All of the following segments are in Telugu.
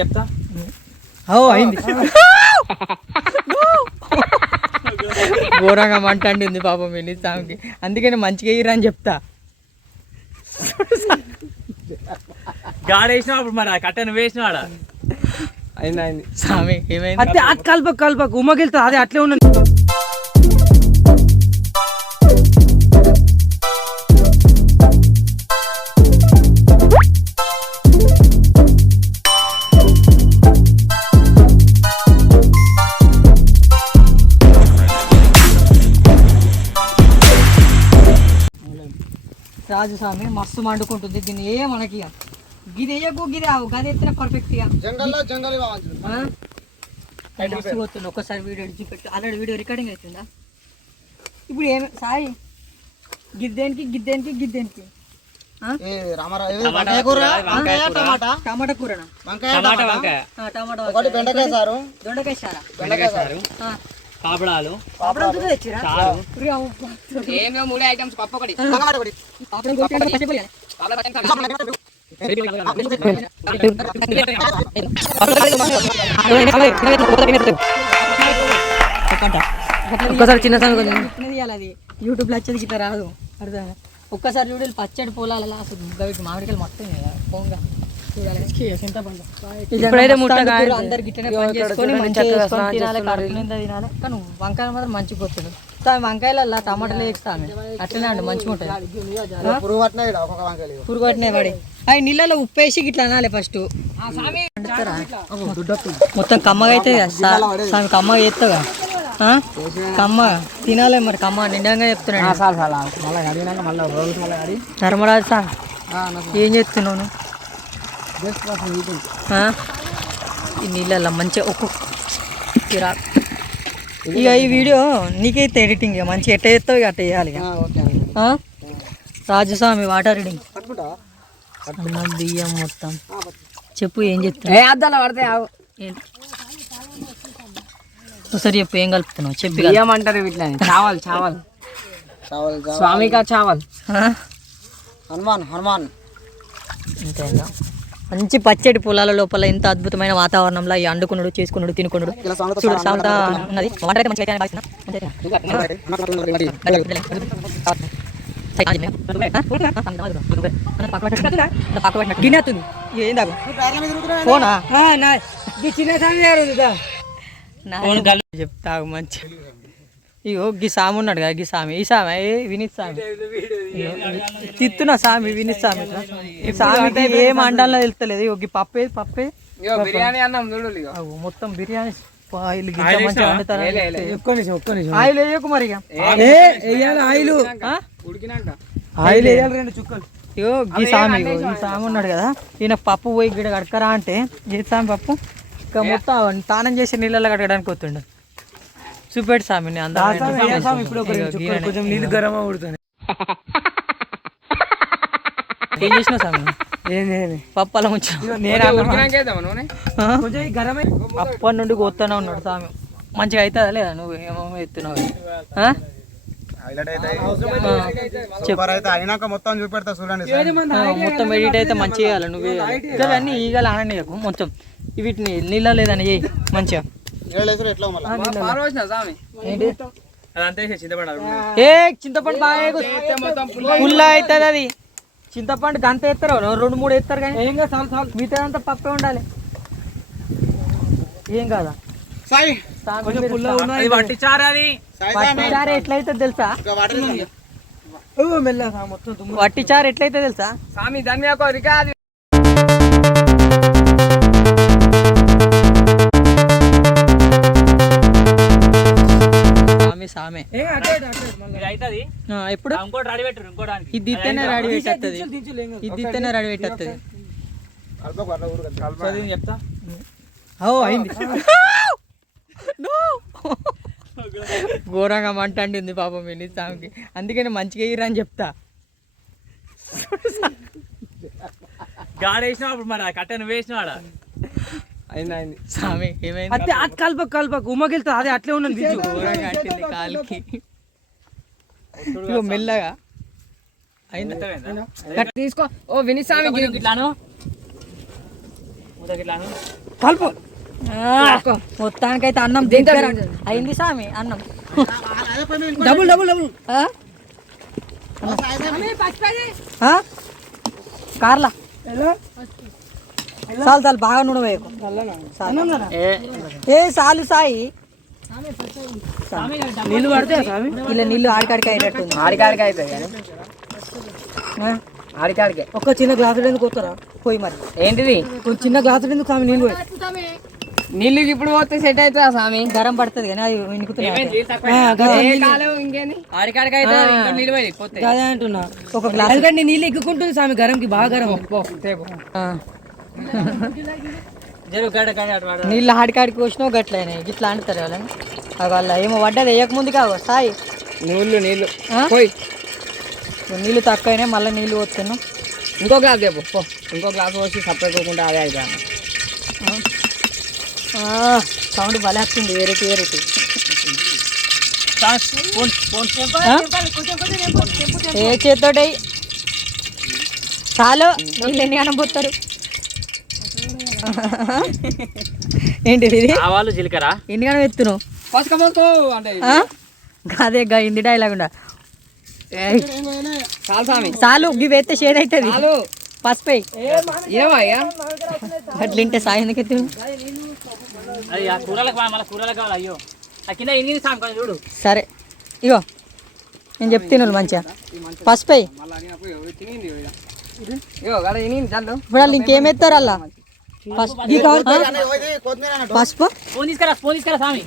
చెప్తా? ఓ అయింది. ఘోరంగా మంట అంటుంది పాపం వెళ్ళి సామికి అందుకని మంచిగా ఇయ్యరా అని చెప్తా. గాడ వేసినా అప్పుడు మరి ఆ కట్టె నువ్వు వేసినాడ? అయింది అయింది. స్వామి ఏమైంది అదే అది కలపక కలపక ఉమ్మగిలుతుంది అదే అట్లే ఉన్నది. రాజు స్వామి మస్తు మండుకుంటుంది. దీన్ని ఏ మనకి ఇక. గిది వేయకు గిది ఆవు గది ఎత్తిన పర్ఫెక్ట్ ఇక జంగల్లో జంగల్? మస్తు పోతుంది ఒక్కసారి వీడియో చూపెట్టు. ఆల్రెడీ వీడియో రికార్డింగ్ అవుతుందా ఇప్పుడు ఏమి సాయి? గిద్దేనికి గిద్దేనికి గిద్దేనికి. వంకాయ కూర? వంకాయ టమాటా? టమాటా కూరనా? వంకాయ టమాటా? టమాటా వంకాయ. ఆ, టమాటా ఒకటి బెండకాయ సారు. దొండకాయ సారా? బెండకాయ సారు. అవ్వ. ఏమేమి మూడే ఐటమ్స్ పప్పు ఒకటి. ఒక్కసారి చిన్న యూట్యూబ్లో వచ్చేది గిట్ల రాదు. అర్థం ఒక్కసారి చూడాలి పచ్చడి పొలాల అసలు మామిడికాయలు మొత్తం పోంగా. ఇప్పుడైతే ముట్టగా అందరు అందరు గిట్లనే పని చేసుకొని మంచిగా చేసుకొని తినాలి కడుపు నిండా తినాలి కానీ వంకాయలు మాత్రం మంచిగా వస్తుంది టమాటాలు వేస్తాను అట్లనే అండి మంచిగా ఉంటుంది. పురుగు పట్టినాయి అవి నీళ్ళలో ఉప్పేసి గిట్లా అనాలి ఫస్ట్. మొత్తం కమ్మగా అయితే స్వామి కమ్మగా చేస్తాగా ఆ? కమ్మ తినాలి మరి కమ్మ నిండంగా చెప్తున్నాడు. ధర్మరాజు సార్ ఏం చేస్తున్నావు నువ్వు? జస్ట్ కోసం ఈటింగ్ ఆ? ఈ నీళ్ళల్లో మంచిగా ఒక్కొక్క కిరా ఇక ఈ వీడియో నీకైతే ఎడిటింగ్ ఇక మంచిగా ఎట్ట చేస్తావు ఇక అట్ట చేయాలి ఆ? రాజస్వామి వాటర్ రీడింగ్ అన్నం బియ్యం మొత్తం. చెప్పు ఏం చెప్తావు ఏ అద్దాల పడితే ఆవు ఏంటి ఒకసారి చెప్పు ఏం కలుపుతున్నావు? చెప్పి బియ్యం అంటారు చావల్ చావల్. చావల్ స్వామిగా చావల్. హనుమాన్ హనుమాన్. అంతేగా మంచి పచ్చడి పొలాల లోపల ఇంత అద్భుతమైన వాతావరణంలో ఈ అండుకున్నాడు చేసుకున్నాడు తినుకున్నాడు. సాంగ్తో ఉన్నది. వంట అయితే మంచిగా ఫోనా. చెప్తాగు మంచి ఇగో గీ సామి ఉన్నాడు కదా గీ సామి. ఈ సామి ఏ వినీత్ సామి? తిత్తున్నా సామి వినీత్ సామి ఈ సామికి ఏం అండాలో తెలుస్తలేదు ఇగో గీ పప్పే పప్పే. బిర్యానీ అన్నం చూడు ఇక. అగో, మొత్తం బిర్యానీ ఆయిల్ గింత మంచిగా వండుతారు? ఒక్క నిమిషం ఒక్క నిమిషం. ఆయిల్ వేయకు మరి ఆయిల్. ఆ? ఆయిల్ వేయాలి రెండు చుక్కలు. ఇగో గీ సామి ఈ సామి ఉన్నాడు కదా ఈయన పప్పు పోయి గిడ కడకరా అంటే ఏ సామి పప్పు? ఇంకా మొత్తం తానం చేసి నీళ్ళలో కడగడానికి వస్తుండు. చూపెట్టు రెండు చుక్కలు కొంచెం నీళ్ళు గరం అవుతుంది ఏం చేసిన సామి? ఏంది ఏంది పప్పు అలా అప్పటి నుండి కొత్తనే ఉన్నాడు సామి. మంచిగా అవుతుందా లేదా? నువ్వు ఏమో ఎత్తున్నావు. ఆ? హైలైట్ అయితే ఆ. సూపర్ అయితే. అయినాక మొత్తం చూపెడతా చూడండి మొత్తం ఎడిట్ అయితే మంచిగా చేయాలి నువ్వే అన్ని ఈగలు ఆననీయకు మొత్తం. వీటిని నీళ్ళ లేదని మంచిగా. చింతపండు ఏ చింతపండు బాగా పుల్ల అవుతుంది అది. చింతపండు గంత ఎత్తారు రెండు మూడు ఎత్తారు కానీ. ఏం కాదు చాలు చాలు. మిగతా అంతా పప్పే ఉండాలి. ఏం కాదా? సాయి కొంచెం పుల్ల అది పట్టించారు అది. సాయి సాయి చారు ఎట్లయితే తెలుసా? ఇంకా వాటర్ ఇవ్వండి. ఓ మెల్లగా మొత్తం దుమ్ము. వట్టి చారు ఎట్లయితే తెలుసా? స్వామి దాని మీద సామి. సామే అవుతుంది ఆ, ఎప్పుడు? ఇంకోటి రెడీ పెట్టరు ఇంకోటానికి ఇది దిత్తేనే రెడీ పెట్టేస్తుంది. ఇది రెడీ పెట్టేస్తుంది చెప్తా. ఓ అయింది. ఘోరంగా మంట అంటుంది పాపం వెళ్ళి సామికి అందుకని మంచిగా ఇయ్యరా అని చెప్తా. గాడ వేసినా అప్పుడు మరి ఆ కట్టె నువ్వు వేసినాడ అయింది అయింది సామి ఏమైంది? అదే అది కలపక కలపక. ఉమ్మగిలుతుంది అదే అట్లే ఉన్నది దించు ఘోరంగా అంటుంది కాలుకి. ఇగో మెల్లగా. అయింది తీసుకో. ఓ వినిస్వామి ఇట్లాను ఉదగిట్లాను కలుపు. మొత్తానికైతే అన్నం దగ్గర అయింది సామి అన్నం. Double double double. ఆ? ఆ? కార్లా. చాలు చాలు బాగా నూనె వేయకు. ఏ. చాలు సాయి. నీళ్ళు పడితే ఇలా నీళ్ళు ఆడికాడికి అయ్యేటట్టుంది ఆడికాడికి అవుతుంది? ఆడికాడికే. ఒక్క చిన్న గ్లాసులు ఎందుకు వస్తారా పోయి మరి. ఏంటిది? కొంచెం చిన్న గ్లాసులు ఎందుకు స్వామి నీళ్ళు నీళ్ళు ఇప్పుడు పోతే సెట్ అవుతుందా స్వామి గరం పడుతుంది కానీ అది వినుకుతుంది ఒక గ్లాస్ నీళ్ళు ఎక్కుకుంటుంది స్వామి గరంకి బాగా గరం జరుగు గడ గడ అటు వాడు. నీళ్ళు ఆడికాడికి వచ్చినావు గట్లనే ఇట్లా అంటారు వాళ్ళని వాళ్ళ ఏమో పడ్డది వేయక ముందు కావు. సాయి. నీళ్ళు నీళ్ళు. నీళ్ళు తక్కువైనాయి మళ్ళీ నీళ్ళు పోతున్నాం ఇంకో గ్లాస్ చెప్పు పో. ఇంకో గ్లాస్ పోసి సపరేట్ పోకుండా అదే అయితే సౌండ్ భలే వస్తుంది. వేరేటి వేరేటి. ఏ చేత్తోటి చాలు. నీళ్ళు ఎన్ని గణం ఇది? ఆవాలు జీలకర్ర. గణం ఎత్తును? అదే గా హిందీ డైలాగ్ ఉండ. ఏయ్, చాలు స్వామి చాలు ఇవి ఎత్తే షేర్ అవుతుంది చాలు. పసుపై ఏమయ్యా అట్లింటే సాయి ఎందుకు ఎత్తు అది ఆ కూరలకు వా- మళ్ళీ కూరలకు కావాలి? అయ్యో. ఆ కింద ఎన్ని సాం కొంచెం చూడు. సరే. ఇగో. నేను చెప్తాను మంచిగా. పసుపై ఇగో. గడ ఇని చాలు. ఇప్పుడు వాళ్ళు ఇంకేం ఎత్తారు అలా? పసుపు స్పూన్ తీసుకురా స్పూన్ తీసుకురా స్వామి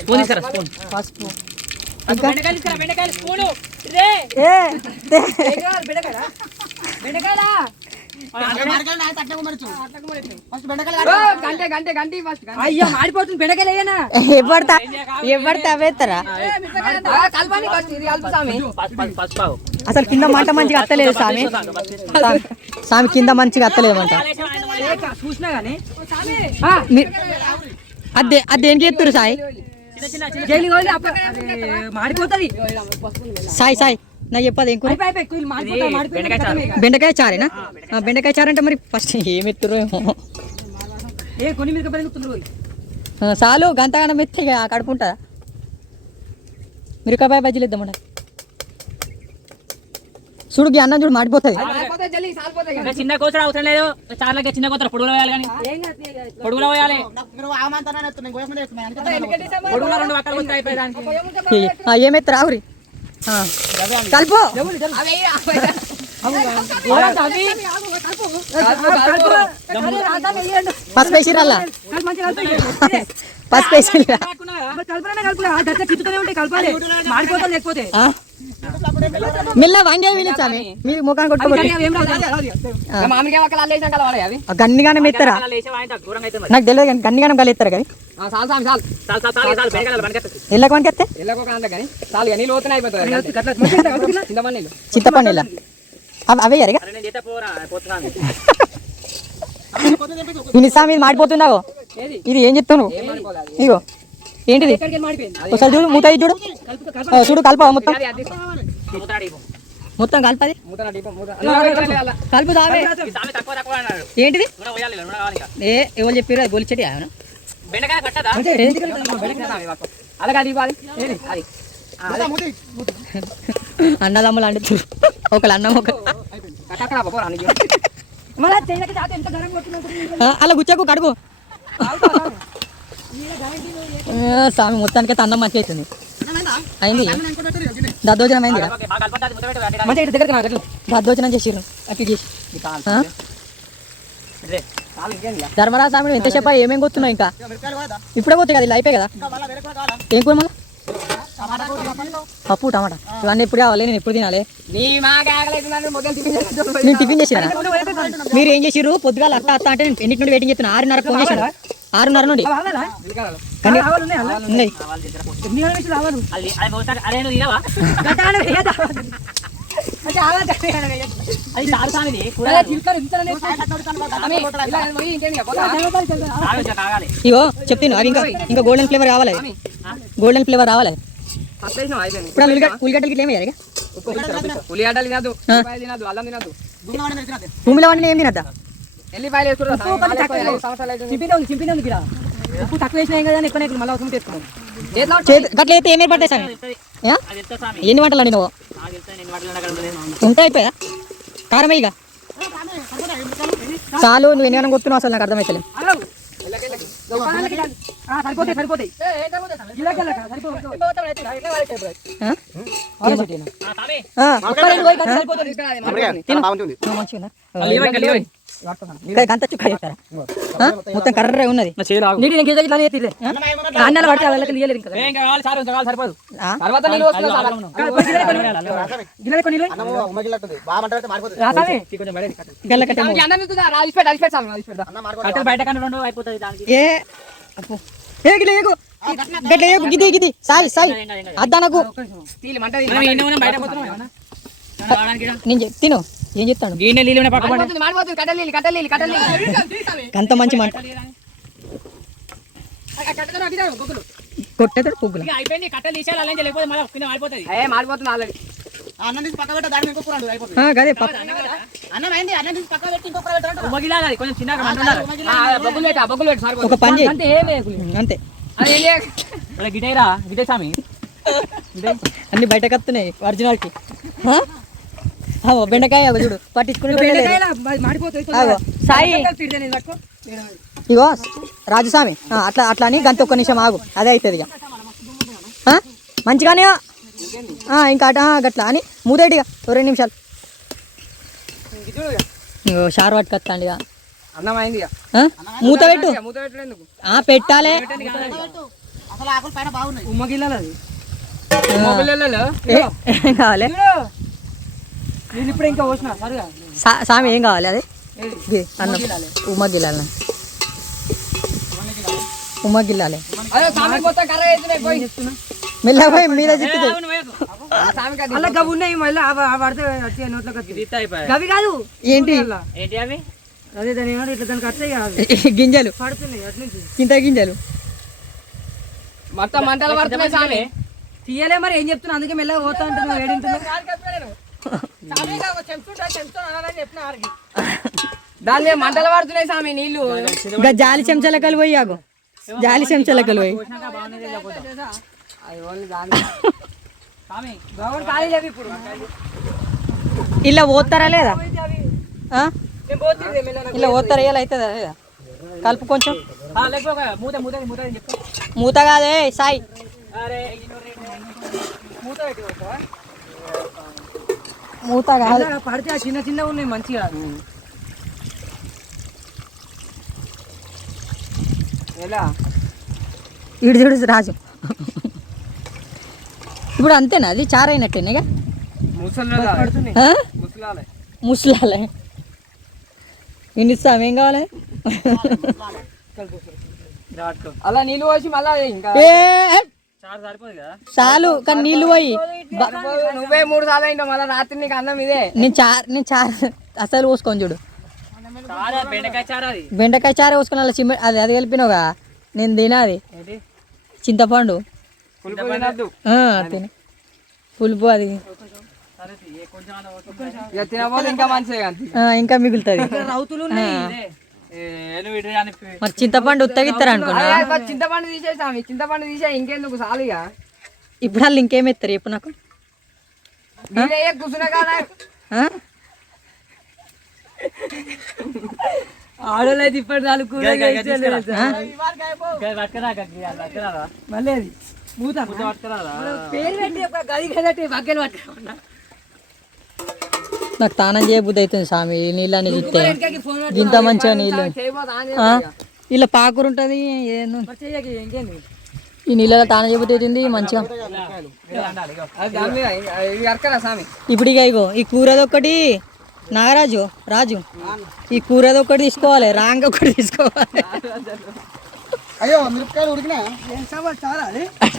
స్పూన్ తీసుకురా స్పూన్. పసుపు బెండకాయలు తీసుకురా బెండకాయలు? అయ్యా మాడిపోతుంది. బెండకాయలు. అసలు కింద మంట మంచిగా అత్తలేదు స్వామి. స్వామి, కింద మంచిగా అత్తలేదు మంట చూసినా గానీ. మీ- అదే అదేం చేస్తురు సాయి? మాడిపోతుంది. సాయి సాయి. నాకు చెప్పదు ఏం కూర? బెండకాయ చారేనా? బెండకాయ చారు. అంటే మరి ఫస్ట్ ఏం ఎత్తురు ఏ కొన్ని మీద పెరుగుతుంది పోయి. చాలు గంతగానం ఎత్తే కడుపు ఉంటుందా? మిరకాయ బజ్జీలు ఇద్దామంట చూడు అన్నం చూడు మాడిపోతుంది. చిన్న కోసర అవసరం లేదు. చార్లకి చిన్న కోతర పొడుగులో వేయాలి కానీ. పొడుగులో వేయాలి. పొడుగులో రెండు పక్కల వస్తే అయిపోయేదానికి ఆ, ఏం ఎత్తు రావురి కలుపు. పసుపు వేసిరల్లా పసుపు వేసిర్రా? కలపనే కలుపులే ఆ గట్ల కిచ్చుతూనే ఉంటాయి కలపాలి. మాడిపోతారు లేకపోతే? మెల్ల వంగే వీలించామి మీరు ముఖాన్ని గన్నిగానం అయితే మరి. నాకు తెలియదు కానీ గన్నిగానం కలిస్తారా కానీ. ఇళ్ళకు? చింతపండు ఇలా అవి అవే అరిగా? మీద మాడిపోతున్నావు ఇది ఏం చెప్తాను ఇగో. ఏంటిది? ఒకసారి చూడు మూత చూడు. చూడు కలప మొత్తం. మొత్తం కలపది? కలుపు దావే ఏంటిది. ఏ ఎవరు చెప్పారు అది గొలిచెటి ఆయన అన్నదమ్ములు అంటున్నారు ఒకళ్ళు అన్నం ఒక అలా గుచ్చకు కడుగు. స్వామి మొత్తానికి అయితే అన్నం మంచిగా అవుతుంది అయింది. దద్దోజనం అయింది మంచిగా ఇటు దగ్గరికి గట్ల. దద్దోజనం చేసిర్రు. అటు చేసి ధర్మరాజ స్వామి ఎంతసేపు ఏమేం కొత్తున్నావు ఇంకా? ఇప్పుడే పోతాయి కదా ఇలా అయిపోయి కదా ఏం కూర మళ్ళా? పప్పు టమాటా. ఇవన్నీ ఎప్పుడు కావాలి? నేను ఎప్పుడు తినాలి? నేను టిఫిన్ చేసిన? మీరు ఏం చేసిర్రు? పొద్దుగాల అత్త అత్త అంటే నేను ఎన్నింటి నుండి వెయిటింగ్ చేస్తున్నా? ఆరున్నర ఫోన్ చేశాను ఆరున్నర నుండి. ఇగో చెప్తాను అవి ఇంకా ఇంకా గోల్డెన్ ఫ్లేవర్ కావాలి. గోల్డెన్ ఫ్లేవర్ రావాలి. అయిపోయింది. ఇప్పుడు ఉల్లిగడ్డలకి ఇట్లా ఏమి వేయాలి ఉప్పు ఉల్లిగడ్డలు తినద్దు అల్లం తినద్దు? భూమిలో వండిన ఏం తినద్దా? ఎల్లిపాయలు ఉప్పు తక్కువ సంవత్సరాలు అయితే చింపినే ఉంది చింపినే ఉంది గిరా. ఉప్పు తక్కువ వేసినా కదా ఎక్కువ ఎక్కువ మళ్ళీ అవసరం తెచ్చుకున్నాం గట్ల అయితే పడతాయి ఎంత స్వామి ఎన్ని వంటలు అండి నువ్వు. ఉంటా అయిపోయా కారం ఇక. చాలు నువ్వు ఎన్ని అసలు నాకు సరిపోతాయి సరిపోతాయి. గంత చుక్క చెప్తారా ఆ? మొత్తం కర్ర ఉన్నది. నీటి నేను గిజ గిట్లా తీలే అన్నాలు పడితే వాళ్ళకి తీయలేదు ఇంకా. ఏ, ఇంకా కావాలి? సార్ ఇంకా కావాలి సరిపోదు. ఆ? తర్వాత నీళ్ళు వస్తుంది సార్? గిన్నెలు కొన్ని నీళ్ళు. అన్నము ఉమ్మగిల్లట్టుంది బాగా మంట పెడితే మాడిపోతుంది రాసామే కొంచెం బయట కట్టు. గల్ల కట్టే ఈ అన్నం తింటుందా? రాజు పెట్ట రాజు పెట్టాలి రాజు పెడతా అన్న మాడిపోతుంది కట్టెలు బయట కంటే రెండు అయిపోతుంది దానికి. ఏ? అప్పు. ఏ గిట్ల ఏగు గట్ల ఏగు గిది గిది. సాయి సాయి. అద్దా నాకు తీలి మంట మనం ఈయన ఉన్నాం, బయట నేను ఏం చెప్తాను గిన్నె నీళ్ళు అంత మంచి మాట. ఇక అయిపోయింది కట్టెలు తీసేయాలి అలా లేకపోతే మళ్ళీ కింద మారిపోతుంది ఏ మాడిపోతుంది ఆల్రెడీ. అన్నం తీసి పక్క పెట్ట దాని ఇంకో కూర వండు, అయిపోతుంది. ఆ, గదే పక్క అన్నం అయింది అన్నం తీసి పక్క పెట్టి ఇంకో కూర పెట్టాలంట ఉమ్మగిలాలి అది కొంచెం చిన్నగా మంట ఉండాలి. బొగ్గులు పెట్టా బొగ్గులు పెట్టు సార్ ఒక పని అంతే ఏమే గిటైరా గిటే స్వామి. అన్ని బయటకు వస్తున్నాయి ఒరిజినాలిటీ ఆవో, బెండకాయ అవి చూడు పట్టించుకుని సాయి. ఇగో రాజస్వామి అట్లా అట్లా అని గంత ఒక్క నిమిషం ఆగు అదే అవుతుంది ఇక ఆ? మంచిగానే ఆ, ఇంకా అట గట్లా అని మూదేటిగా రెండు నిమిషాలు. ఇగో. షార్ పట్టుకొస్తాండి ఇక అన్నం అయింది ఇక. ఆ? మూత పెట్టు. పెట్టాలే కావాలి నేను ఇప్పుడే ఇంకా పోసిన సరిగా సా- సామి ఏం కావాలి అది? అన్నం. ఉమ్మ గిల్లాలి ఉమ్మ గిల్లాలి మీద గవి కాదు. ఏంటి? అలా. ఏంటి అవి? అదే దాని ఇట్లా దానికి కదా. గింజలు. పడుతున్నాయి అటు నుంచి. చింత గింజలు. మొత్తం మంటలు పడుతున్నాయి సామి. తీయలే మరి ఏం చెప్తున్నా అందుకే మెల్లగా పోతా అంటున్నావు ఏడింటున్నావు. దాని మీద మంటలు పడుతున్నాయి సామి నీళ్ళు ఇంకా జాలి చెంచలకలు పోయి ఆగు. జాలి చెంచలకలు పోయి. అది ఓన్లీ దాని స్వామి గవర్న ఖాళీ లేవు ఇప్పుడు ఇలా పోతారా లేదా? ఇలా పోతారా ఇలా అవుతుందా లేదా? కలుపు కొంచెం. మూత మూత మూత అని చెప్పు. మూత కాదే సాయి. మూత? మూత కాదు. అలా పడితే ఆ చిన్న చిన్న ఉన్నాయి మంచిగా. ఎలా? ఇడు చూడు రాజు. ఇప్పుడు అంతేనా? అది చారైనట్టేనా ఇక? ముసలి పడుతున్నాయి. ఆ? ముసలాలే. ముసలాలే. ఇన్ని ఇస్తాం ఏం కావాలి. అలా నీళ్ళు పోసి మళ్ళా ఇంకా చాలు కానీ నీళ్ళు పోయి. నువ్వే మూడు సార్లు అయింటావు మళ్ళీ రాత్రి నీకు అన్నం ఇదే. నేను చార్ నేను చార్ అసలు పోసుకొని చూడు. బెండకాయ చారు అది. బెండకాయ చారు పోసుకొని అలా చిమ్మ అది అది కలిపినవుగా? నేను తినాది ఏంటి? చింతపండు. తిను. పులుపు అది. ఇంకా మిగులుతుంది. మరి చింతపండు ఉత్తగిస్తారు అనుకున్నా చింతపండు తీసేసామి చింతపండు తీసే ఇంకెందుకు సాలిగా ఇప్పుడు వాళ్ళు ఇంకేం ఎత్తారు చెప్పు నాకు. నేనే కూర్చున్నా కదా ఆ? ఆడోళ్ళు అయితే ఇప్పటి నాలుగు పట్టుకురారా. మళ్ళీ. పేరు పెట్టి ఒక గది గదటి బగ్గలు పట్టుకున్నా నాకు తానం చేయబుద్ధి అవుతుంది స్వామి ఈ నీళ్ళని చూస్తే. ఇంత మంచిగా నీళ్ళు? ఇలా పాకురు ఉంటుంది ఈ నీళ్ళలో తానం చేయబుద్ధి అవుతుంది మంచిగా ఇప్పుడు ఇక ఇగో ఈ కూరదొక్కటి నాగరాజు రాజు ఈ కూరదొక్కటి తీసుకోవాలి రాంగ్ ఒకటి తీసుకోవాలి. అయ్యో మిరపకాయలు ఉడికినా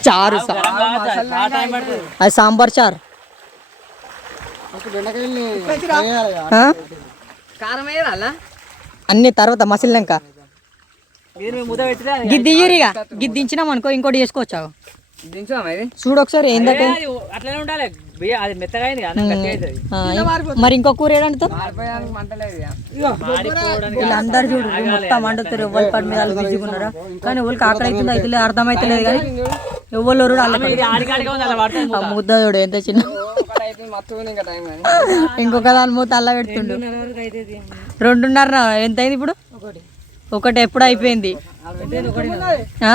చారు. అది సాంబార్ చారు బెండకాయల్ని ఆ? కారం వేయరా అలా అన్ని తర్వాత మసిలినాక ఇది నువ్వు ముద్ద పెట్టితే అది గిద్ది ఇయ్యరిగా. గిద్ది దించినాం అనుకో ఇంకోటి చేసుకోవచ్చు చూడు ఒకసారి అట్లనే ఉండాలి. అది మెత్తగా మరి ఇంకో కూర ఏడంతో. వీళ్ళందరూ చూడు మొత్తం అండుతారు ఎవరి పని మీద కానీ ఎవరికి ఆకలి అవుతుందో అయితే అర్థమైతలేదు కానీ. ఎవరు ఇది ఆడికాడిగా ఉంది అలా పడుతుంది ఆ ముద్ద చూడు ఎంత చిన్న. ఇంకొక దాని మూత అల్ల పెడుతుండు. రెండున్నర ఎంత అయింది ఇప్పుడు? ఒకటి. ఎప్పుడు అయిపోయింది? ఆ?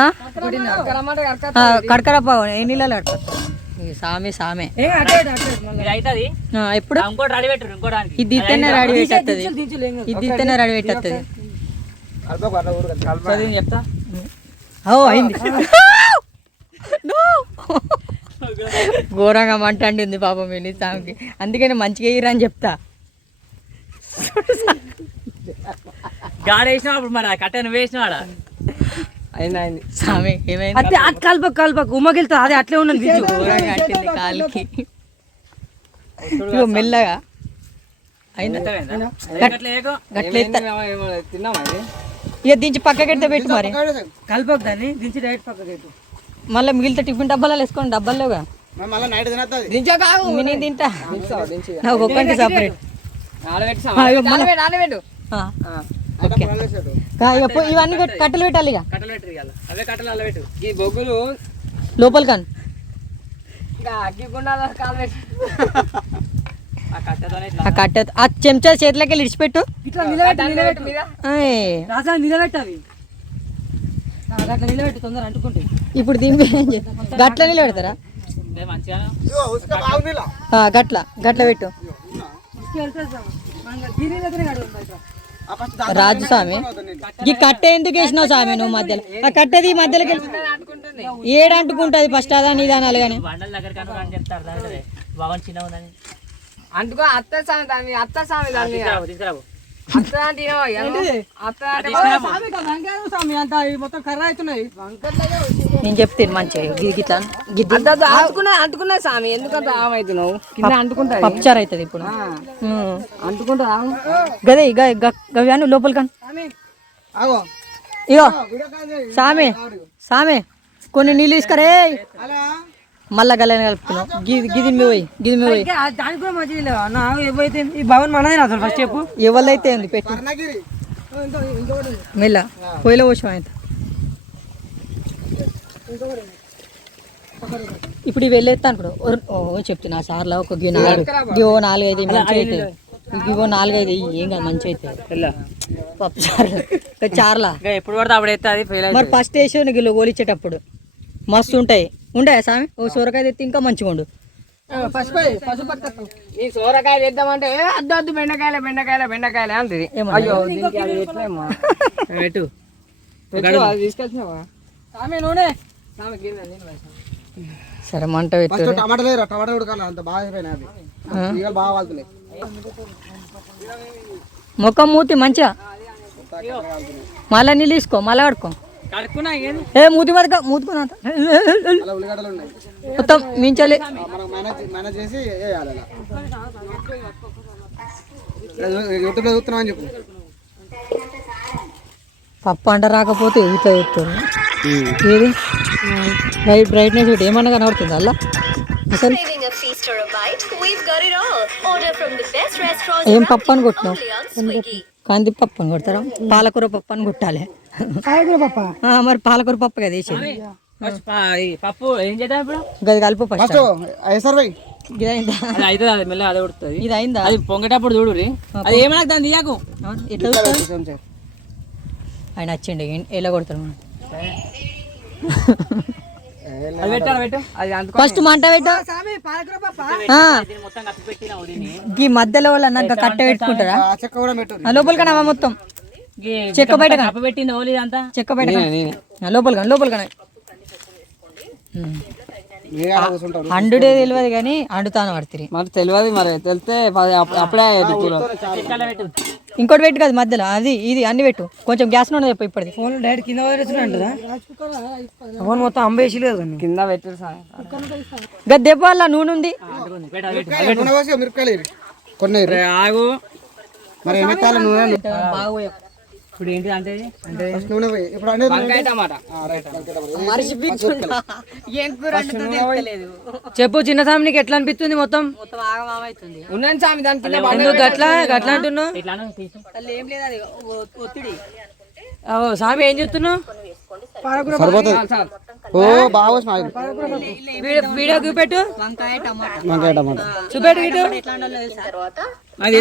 ఆ, కడకరప్ప ఏ నీళ్ళలో కడక సామే సామే. ఇది అవుతుంది ఆ, ఎప్పుడు? ఇది ఇతనే రెడీ పెట్టేస్తుంది ఇది ఇతనే రెడీ పెట్టేస్తుంది చెప్తా? ఓ అయింది! ఘోరంగా మంట అంటుంది పాపం మీ సామికి. అందుకని మంచిగా ఇయ్యరా అని చెప్తా. గాడి వేసినప్పుడు మరి ఆ కట్ట నువ్వు వేసినాడా? అయింది అయింది సామి ఏమైంది? అత్తే అట్ కలపకు కలపకు. ఉమ్మకెళ్తా అదే అట్లే ఉన్నది ఘోరంగా అంటుంది కాలుకి. ఇగో మెల్లగా. ఇక దించి పక్కకెడితే పెట్టు మరి. కలపకు దాన్ని దించి డైరెక్ట్ పక్కకి పెట్టు మళ్ళీ మిగిలితే టిఫిన్ డబ్బాలు వేసుకోండి డబ్బాల్లోగా. మళ్ళీ నైట్. నేను తింటా. నాకు సపరేట్. ఇవన్నీ కట్- కట్టెలు పెట్టాలి ఇక. కట్టలు పెట్టు ఇవాళ అవే కట్టలు అల్ల పెట్టు ఈ బొగ్గులు లోపల కాను ఆ కట్టె ఆ చెంచా చేతిలోకి వెళ్ళి ఇడిచిపెట్టు నిలబెట్టు మీద. ఇప్పుడు దీని గట్ల నిలబెడతారా? ఇదే మంచిగా ఆ, గట్ల గట్ల పెట్టు. రాజు స్వామి. ఈ కట్టె ఎందుకు వేసినావు స్వామి నువ్వు మధ్యలో? ఆ కట్టెది ఈ మధ్యలోకి వెళ్ళి ఏడు అంటుకుంటుంది ఫస్ట్ అదా నీ దాని కానీ బండల దగ్గర కనుక అని చెప్తారు దాంట్లో భవన్ చిన్న ఉందని. అంటుకో అత్త మీద, అత్త స్వామి స్వామి నేను చెప్తాను మంచిగా గిట్లా అంటుకున్నా అంటుకున్నా సామి. ఎందుకంత ఆమైతున్నావు కింద అంటుకుంటా పప్పుచారు అవుతుంది ఇప్పుడు. అంటుకుంటా గదే గ- గ- గవ్యాను లోపల కాను. ఇగో సామే సామే కొన్ని నీళ్ళు తీసుకురే అలా? మళ్ళా గలని కలుపుతున్నావు గిది పోయి గిది మీ పోయి. దానికి కూడా మంచిది ఈ భవన్ మనదే అసలు ఫస్ట్ చెప్పు ఎవరిదైతే ఉంది పెట్టు. మెల్ల. పొయ్యిలో పోసాం ఆయన ఇప్పుడు ఇవి వెళ్ళేస్తా అనుకో ఓ చెప్తున్నా. సార్లో ఒక గి నాలుగు. గివో నాలుగైదు ఇవి మంచిగా అవుతాయి గివో నాలుగైదు ఇవి ఏం కాదు మంచిగా అవుతాయి తెల్ల పప్పు చారులు. ఎప్పుడు పడితే అప్పుడు ఎత్తే అది ఫెయిల్ మరి ఫస్ట్ వేసి నీకు గోలిచ్చేటప్పుడు మస్తు ఉంటాయి. ఉంటాయా స్వామి ఓ సొరకాయ తెత్తి ఇంకా మంచిగా ఉండు. ఈ సోరకాయలు "ఏ, అద్దు అద్దు బెండకాయలే బెండకాయలే బెండకాయలే అంటది. అయ్యో దీనికి అది ఎట్లేమో. పెట్టు. పెట్టు, అది తీసుకొచ్చినావా ఆమె నూనె. సామి గిన్నె నీళ్ళు వేసాం. సరే మంట పెట్టు టమాటా లేరు టమాటా ఉడకాలి అంత బాగా అయిపోయినాయి అవి. ఇవాళ బాగా వాళ్తున్నాయి ముఖం మూతి మంచిగా? మళ్ళా నీళ్ళు తీసుకో మళ్ళా కడుకో ఏ మూతి మరక మూతుకున్నా అలా ఉల్లిగడ్డలు ఉన్నాయి. మొత్తం మించాలి. ఆ, మనం మేనేజ్ మేనేజ్ చేసి వేయాలి అలా. యూట్యూబ్లో చూస్తున్నాం అని చెప్పు. పప్పు అంట రాకపోతే ఇట్లా చెప్తారు. ఏది? బ్రైట్ బ్రైట్నెస్ పెట్టి ఏమన్నా కనబడుతుంది అలా? అసలు? ఏం పప్పు అని కొట్టినావు? only on Swiggy. కంది పప్పు అని కొడతారా? పాలకూర పప్పు అని కొట్టాలి. పప్ప? ఆ, మరి పాలకూర పప్పు కదా వేసేది. పప్పు ఏం చేద్దాం ఇప్పుడు? గది కలుపు ఫస్ట్ ఇది అయిందా అది అవుతుంది అది అది ఉడుతుంది ఇది అయిందా అది పొంగేటప్పుడు చూడు అది ఏమన్నా దాన్ని తీయకు? ఎట్లా? ఆయన వచ్చిండు ఎలా కొడతారు మనం? ఫస్ట్ మంట పెట్టు. పప్ప? ఈ మధ్యలో వాళ్ళు అన్నాక కట్ట పెట్టుకుంటారా? ఆ చెక్క కూడా పెట్టు. ఆ, లోపల కనవా మొత్తం. చెక్క బయట ఓలి ఇదంతా? చెక్క బయట లోపల కానీ లోపల కానీ అండుడే తెలియదు కానీ అండుతాను పడుతుంది మరి తెలియదు మరి తెలితే అప్పుడే ఇంకోటి పెట్టు కదా మధ్యలో అది ఇది అన్ని పెట్టు. కొంచెం గ్యాస్ నూనె చెప్పు ఇప్పటిది. ఫోన్ డైరెక్ట్ కింద వదిలేసినట్టుందా ఫోన్ మొత్తం అంబేసి లేదు కింద పెట్టారు సామి గద్దెప్ప వల్ల నూనె ఉంది. కొన్ని. ఆగు. మరి నూనె? బాగా. ఇప్పుడు ఏంటి అంటే అంటే ఫస్ట్ నూనె పోయి. ఇప్పుడు అనేది వంకాయ టమాటా. ఏం కూర చెప్పు చిన్న స్వామి నీకు ఎట్లా అనిపిస్తుంది మొత్తం? మొత్తం ఆగమామవుతుంది ఉన్నాను స్వామి దాని కింద బండ ఎందుకు గట్లా గట్లా అంటున్నావు? ఇట్లాను తీసు అసలు ఏం లేదు అది ఒ- ఒత్తిడి. ఓ స్వామి ఏం చెప్తున్నావు. ఓ బాగా వీడియో చూపెట్టు. వంకాయ టమాటా. వంకాయ టమాటా. చూపెట్టు ఇటు. అది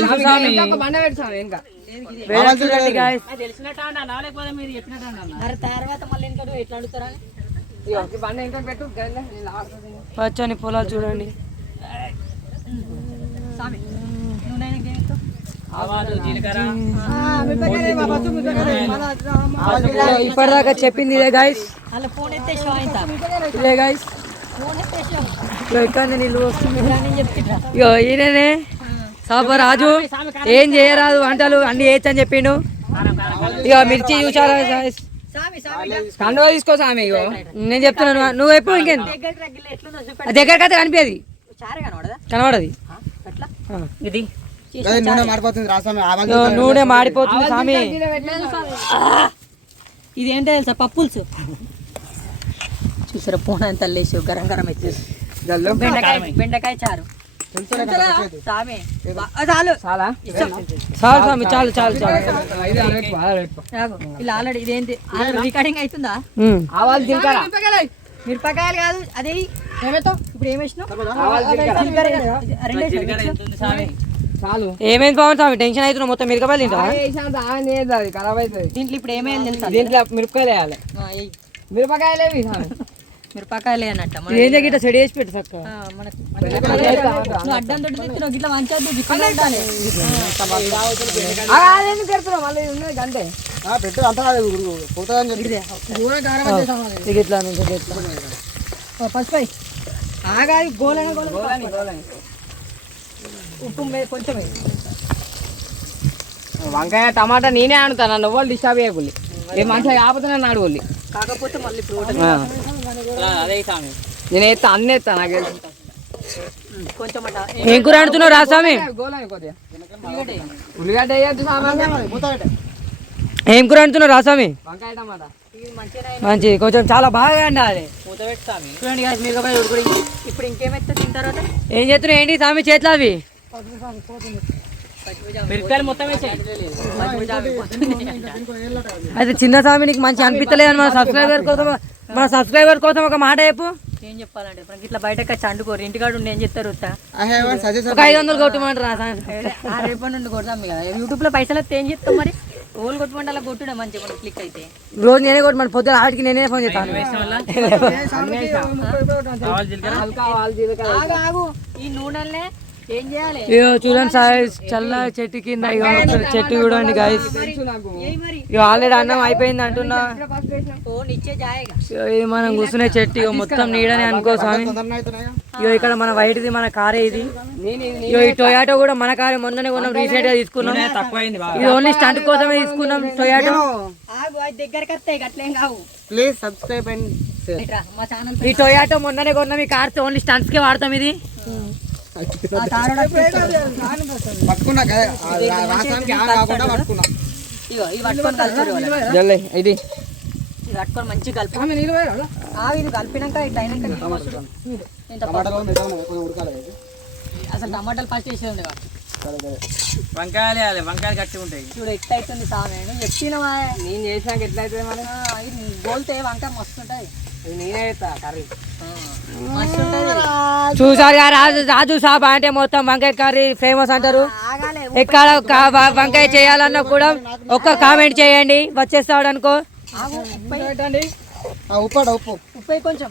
స్వామి ఇంకా. ఇంకా ఇంకా ఇంకా. పచ్చని పొలాలు చూడండి. ఇప్పటిదాకా చెప్పింది ఇదే గాయస్ ఇదే గాయస్ ఇక్కడ నీళ్ళు వస్తుంది ఇగో ఈయననే సాప రాజు ఏం చేయరాదు వంటలు అన్ని చేయొచ్చు అని చెప్పిండు. ఇక మిర్చి చూసారా కండువా తీసుకో స్వామి ఇగో. నేను చెప్తున్నాను నువ్వు ఎప్పుడు ఇంకేం? దగ్గరికి రగ్గిలో ఎట్లుందో చూపెట్టు. ఆ దగ్గరకు అయితే కనిపించదు కనబడదా? ఇది నూనె మాడిపోతుంది స్వామి ఇది ఏంటో తెలుసా పప్పుల్స్? చూసారా పోన ఎంత లేచి గరం గరం అయితే. బెండకాయ బెండకాయ చారు. సామి చాలు. చాలా చాలు. ఇలా ఆల్రెడీ ఇదేంటి రికార్డింగ్ అవుతుందా. ఆవాలు మిరపకాయలు కాదు అదే ఏమేస్తావు ఇప్పుడు ఏం వేసినావు? ఆవాలు జీలకర్ర జీలకర్ర వేసినావా? రెండు వేసినావా? జీలకర్ర ఎంత ఉంది స్వామి చాలు. ఏమైంది బాగుంది స్వామి టెన్షన్ అవుతున్నావు మొత్తం మిరపకాయలు అవుతుంది. దీంట్లో ఇప్పుడు తెలుసా? దీంట్లో మిరపకాయలు వేయాలి. మిరపకాయలు మిరపకాయలే అన్నట్ట. మన- ఇది ఏం దగ్గర సెట్ చేసి పెట్టు చక్క ఆ, మనకి నువ్వు అడ్డం తోటి తెచ్చినావు గిట్ల వంచొద్దు గిట్ల ఉండాలి ఆ, అదేందుకు పెడుతున్నావు? మళ్ళీ ఇది ఉన్నది అంతే పెట్టు అంతా పోతుందని చెప్పి. ఇది. ఇట్లా నుంచి ఇది ఇట్లా పసుపు ఆగాది గోలన గోల గోలని గోలని. ఉప్పు వే- కొంచెం వేయి. వంకాయ టమాటా నేనే ఆడుతాను నువ్వు వాళ్ళు డిస్టర్బ్ చేయకూలి ఏ మంచిగా కాకపోతే నన్ను ఆడుకోలి కాకపోతే మళ్ళీ ఇప్పుడు నేను ఎత్తా అన్నీ ఎత్తా నాకు తెలుసు. కొంచెం ఏం కూర ఆడుతున్నావు రా స్వామి? ఉల్లిగడ్డ ఏం కూర ఆడుతున్నావు రా స్వామి? మంచి కొంచెం చాలా బాగా అండాలి ఇప్పుడు ఇంకేమైతే తిన్న తర్వాత? ఏం చేస్తున్నావు ఏంటి స్వామి చేతులు అవి? మిరపకాయలు మొత్తం వేసేయి. అయితే చిన్న స్వామి నీకు మంచి అనిపించలేదు అని మన సబ్స్క్రైబర్ కోసం మన సబ్స్క్రైబర్ కోసం ఒక మాట చెప్పు. ఏం చెప్పాలంటే ఇప్పుడు ఇట్లా బయటకు వచ్చి అండుకోరు. ఇంటికాడ ఉండి ఏం చెప్తారు ఒక ఐదు వందలు కొట్టమంటారా రేపటి నుండి ఇక. యూట్యూబ్లో పైసలు వస్తే ఏం చెప్తాం మరి? ఓళ్ళు కొట్టుకుంటే అలా కొట్టుడే మంచిగా మనకి క్లిక్ అయితే. రోజు నేనే కొట్టి మన పొద్దున ఆడికి నేనే ఫోన్ చేస్తాను ఈ నూనెల్నే ఇగో చూడండి సార్ చల్ల చెట్టు కింద ఇగో చెట్టు చూడండి గాయస్ ఇగో ఆల్రెడీ అన్నం అయిపోయింది అంటున్నా. ఇది మనం కూర్చునే చెట్టు ఇగో మొత్తం నీడని అనుకో స్వామి. ఇగో ఇక్కడ మన వైట్ది మన కారే ఇది. ఇగో ఈ టొయాటో కూడా మన కారే మొన్ననే కొన్నాం రీసెంట్గా తీసుకున్నాం ఇది ఓన్లీ స్టంట్ కోసమే తీసుకున్నాం టొయాటో ప్లీజ్ సబ్స్క్రైబ్ అండ్ ఈ టొయాటో మొన్ననే కొన్నాం ఈ కార్ ఓన్లీ స్టంట్స్ కే వాడతాం ఇది. పట్టుకున్నా కదా ఆ రా- రాసానికి ఆ కాకుండా పట్టుకున్నా. ఇగో ఇది జల్లే కలుపు కలిపినాక ఇట్లా. అసలు టమాటాలు ఫస్ట్ వేసేది సరే. వంకాయలు వేయాలి వంకాయలు గట్టిగా ఉంటాయి. చూడు ఎట్లా అవుతుంది సామె నువ్వు చెప్పినవా నేను చేసినాక ఎట్లా అవుతుంది ఇది గోల్తే వంకాయ మస్తు ఉంటుంది. చూసారు కదా రాజు రాజు సాబ్ అంటే మొత్తం వంకాయ కర్రీ ఫేమస్ అంటారు. ఎక్కడ వంకాయ చేయాలన్నా కూడా ఒక్క కామెంట్ చేయండి. వచ్చేస్తాడు అనుకో. ఉప్పు. ఆ, ఉప్పు ఆడ, ఉప్పు. ఉప్పు కొంచెం.